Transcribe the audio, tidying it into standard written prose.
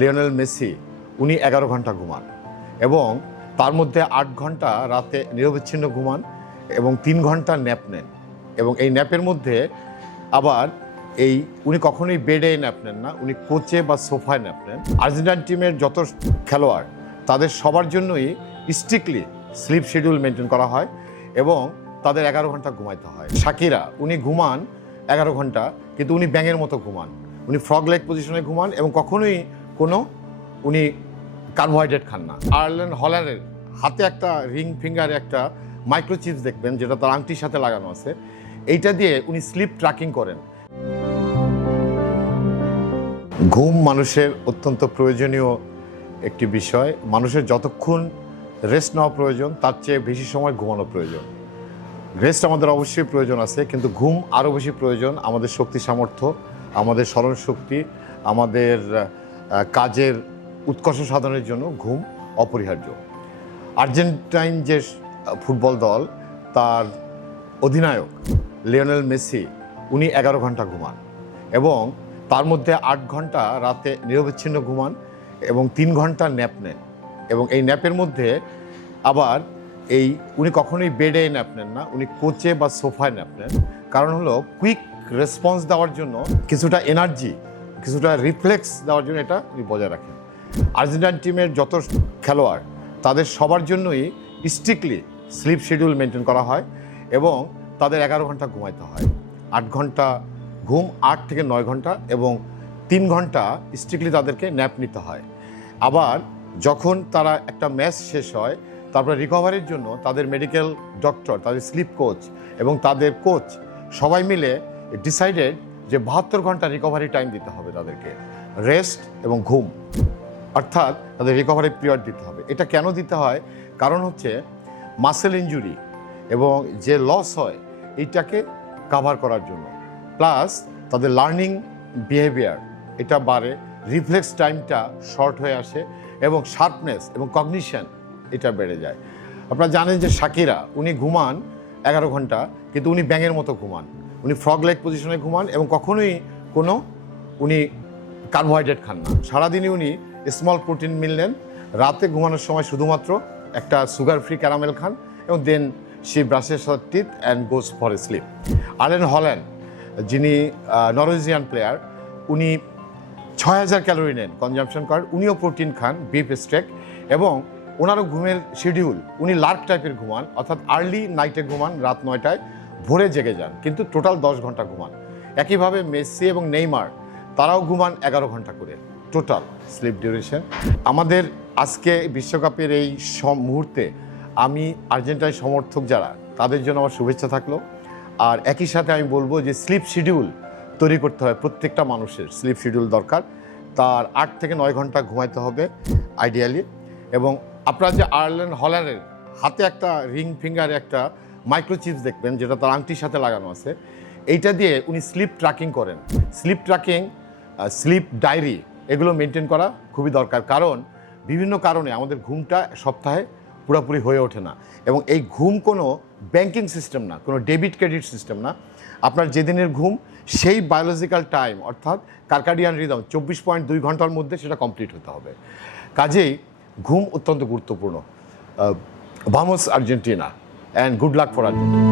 Lionel Messi উনি 11 ঘন্টা ঘুমান এবং তার মধ্যে 8 ঘন্টা রাতে নিরবিচ্ছিন্ন ঘুমান এবং 3 ঘন্টা ন্যাপ নেন। এবং এই ন্যাপের মধ্যে আবার উনি কখনোই বেডে ন্যাপ নেন না, উনি কোচে বা সোফায় ন্যাপ নেন। আর্জেন্টাইন টিমের যত খেলোয়াড় তাদের সবার জন্যই স্ট্রিক্টলি স্লিপ শিডিউল মেনটেন করা হয় এবং তাদের 11 ঘন্টা ঘুমাইতে হয়। শাকিরা উনি ঘুমান 11 ঘন্টা, কিন্তু উনি ব্যাঙের মতো ঘুমান, উনি ফ্রগ লেগ পজিশনে ঘুমান এবং কখনোই উনি কার্বোহাইড্রেট খান না। আয়ারল্যান্ড হল্যান্ডের হাতে একটা রিং ফিঙ্গারে একটা মাইক্রোচিপস দেখবেন, যেটা তার আংটির সাথে লাগানো আছে। এইটা দিয়ে উনি স্লিপ ট্র্যাকিং করেন। ঘুম মানুষের অত্যন্ত প্রয়োজনীয় একটি বিষয়। মানুষের যতক্ষণ রেস্ট নেওয়া প্রয়োজন তার চেয়ে বেশি সময় ঘুমানো প্রয়োজন। রেস্ট আমাদের অবশ্যই প্রয়োজন আছে, কিন্তু ঘুম আরও বেশি প্রয়োজন। আমাদের শক্তি সামর্থ্য, আমাদের স্মরণ শক্তি, আমাদের কাজের উৎকর্ষ সাধনের জন্য ঘুম অপরিহার্য। আর্জেন্টাইন যে ফুটবল দল, তার অধিনায়ক লিওনেল মেসি উনি 11 ঘন্টা ঘুমান এবং তার মধ্যে 8 ঘন্টা রাতে নিরবিচ্ছিন্ন ঘুমান এবং 3 ঘন্টা ন্যাপ নেন। এবং এই ন্যাপের মধ্যে আবার উনি কখনোই বেডে ন্যাপ নেন না, উনি কোচে বা সোফায় ন্যাপ নেন। কারণ হলো কুইক রেসপন্স দেওয়ার জন্য, কিছুটা এনার্জি, কিছুটা রিফ্লেক্স দেওয়ার জন্য এটা উনি বজায় রাখেন। আর্জেন্টাইন টিমের যত খেলোয়াড় তাদের সবার জন্যই স্ট্রিক্টলি স্লিপ শিডিউল মেনটেন করা হয় এবং তাদের 11 ঘন্টা ঘুমাইতে হয়। 8 ঘন্টা ঘুম, 8 থেকে 9 ঘন্টা এবং 3 ঘন্টা স্ট্রিক্টলি তাদেরকে ন্যাপ নিতে হয়। আবার যখন তারা একটা ম্যাচ শেষ হয়, তারপরে রিকভারির জন্য তাদের মেডিকেল ডক্টর, তাদের স্লিপ কোচ এবং তাদের কোচ সবাই মিলে ডিসাইডেড যে 72 ঘন্টা রিকভারি টাইম দিতে হবে তাদেরকে, রেস্ট এবং ঘুম, অর্থাৎ তাদের রিকভারি পিরিয়ড দিতে হবে। এটা কেন দিতে হয়? কারণ হচ্ছে মাসেল ইনজুরি এবং যে লস হয় এইটাকে কাভার করার জন্য, প্লাস তাদের লার্নিং বিহেভিয়ার এটা বাড়ে, রিফ্লেক্স টাইমটা শর্ট হয়ে আসে এবং শার্পনেস এবং কগনিশন এটা বেড়ে যায়। আপনারা জানেন যে শাকিরা উনি ঘুমান 11 ঘন্টা, কিন্তু উনি ব্যাঙের মতো ঘুমান, উনি ফ্রগ লেগ পজিশনে ঘুমান এবং কখনোই উনি কার্বোহাইড্রেট খান না। সারাদিনই উনি স্মল প্রোটিন মিল নেন, রাতে ঘুমানোর সময় শুধুমাত্র একটা সুগার ফ্রি ক্যারামেল খান এবং then she brushes her teeth and goes for a sleep. Erling Haaland, যিনি নরওয়েজিয়ান প্লেয়ার, উনি 6000 ক্যালোরি নেন, কনজাম্পশন করেন, উনিও প্রোটিন খান, বিফ স্টেক, এবং ওনারও ঘুমের শিডিউল, উনি লার্ক টাইপের ঘুমান, অর্থাৎ আর্লি নাইটে ঘুমান, রাত 9টায়, ভোরে জেগে যান, কিন্তু টোটাল 10 ঘন্টা ঘুমান। একইভাবে মেসি এবং নেইমার তারাও ঘুমান 11 ঘন্টা করে টোটাল স্লিপ ডিউরেশন। আমাদের আজকে বিশ্বকাপের এই মুহূর্তে আমি আর্জেন্টাইন সমর্থক যারা, তাদের জন্য আমার শুভেচ্ছা থাকলো। আর একই সাথে আমি বলবো যে স্লিপ শিডিউল তৈরি করতে হয়, প্রত্যেকটা মানুষের স্লিপ শিডিউল দরকার। তার 8 থেকে 9 ঘন্টা ঘুমাইতে হবে আইডিয়ালি। এবং আপনারা যে আয়ারল্যান্ড হল্যান্ডের হাতে একটা রিং ফিঙ্গারে একটা মাইক্রোচিপস দেখবেন, যেটা তার আংটির সাথে লাগানো আছে। এইটা দিয়ে উনি স্লিপ ট্র্যাকিং করেন। স্লিপ ট্র্যাকিং, স্লিপ ডায়েরি এগুলো মেনটেন করা খুবই দরকার, কারণ বিভিন্ন কারণে আমাদের ঘুমটা সপ্তাহে পুরোপুরি হয়ে ওঠে না। এবং এই ঘুম কোনো ব্যাংকিং সিস্টেম না, কোনো ডেবিট ক্রেডিট সিস্টেম না। আপনার যেদিনের ঘুম সেই বায়োলজিক্যাল টাইম, অর্থাৎ কার্কাডিয়ান রিদম 24.2 ঘন্টার মধ্যে সেটা কমপ্লিট হতে হবে। কাজেই ঘুম অত্যন্ত গুরুত্বপূর্ণ। ভামোস Argentina and good luck for Argentina.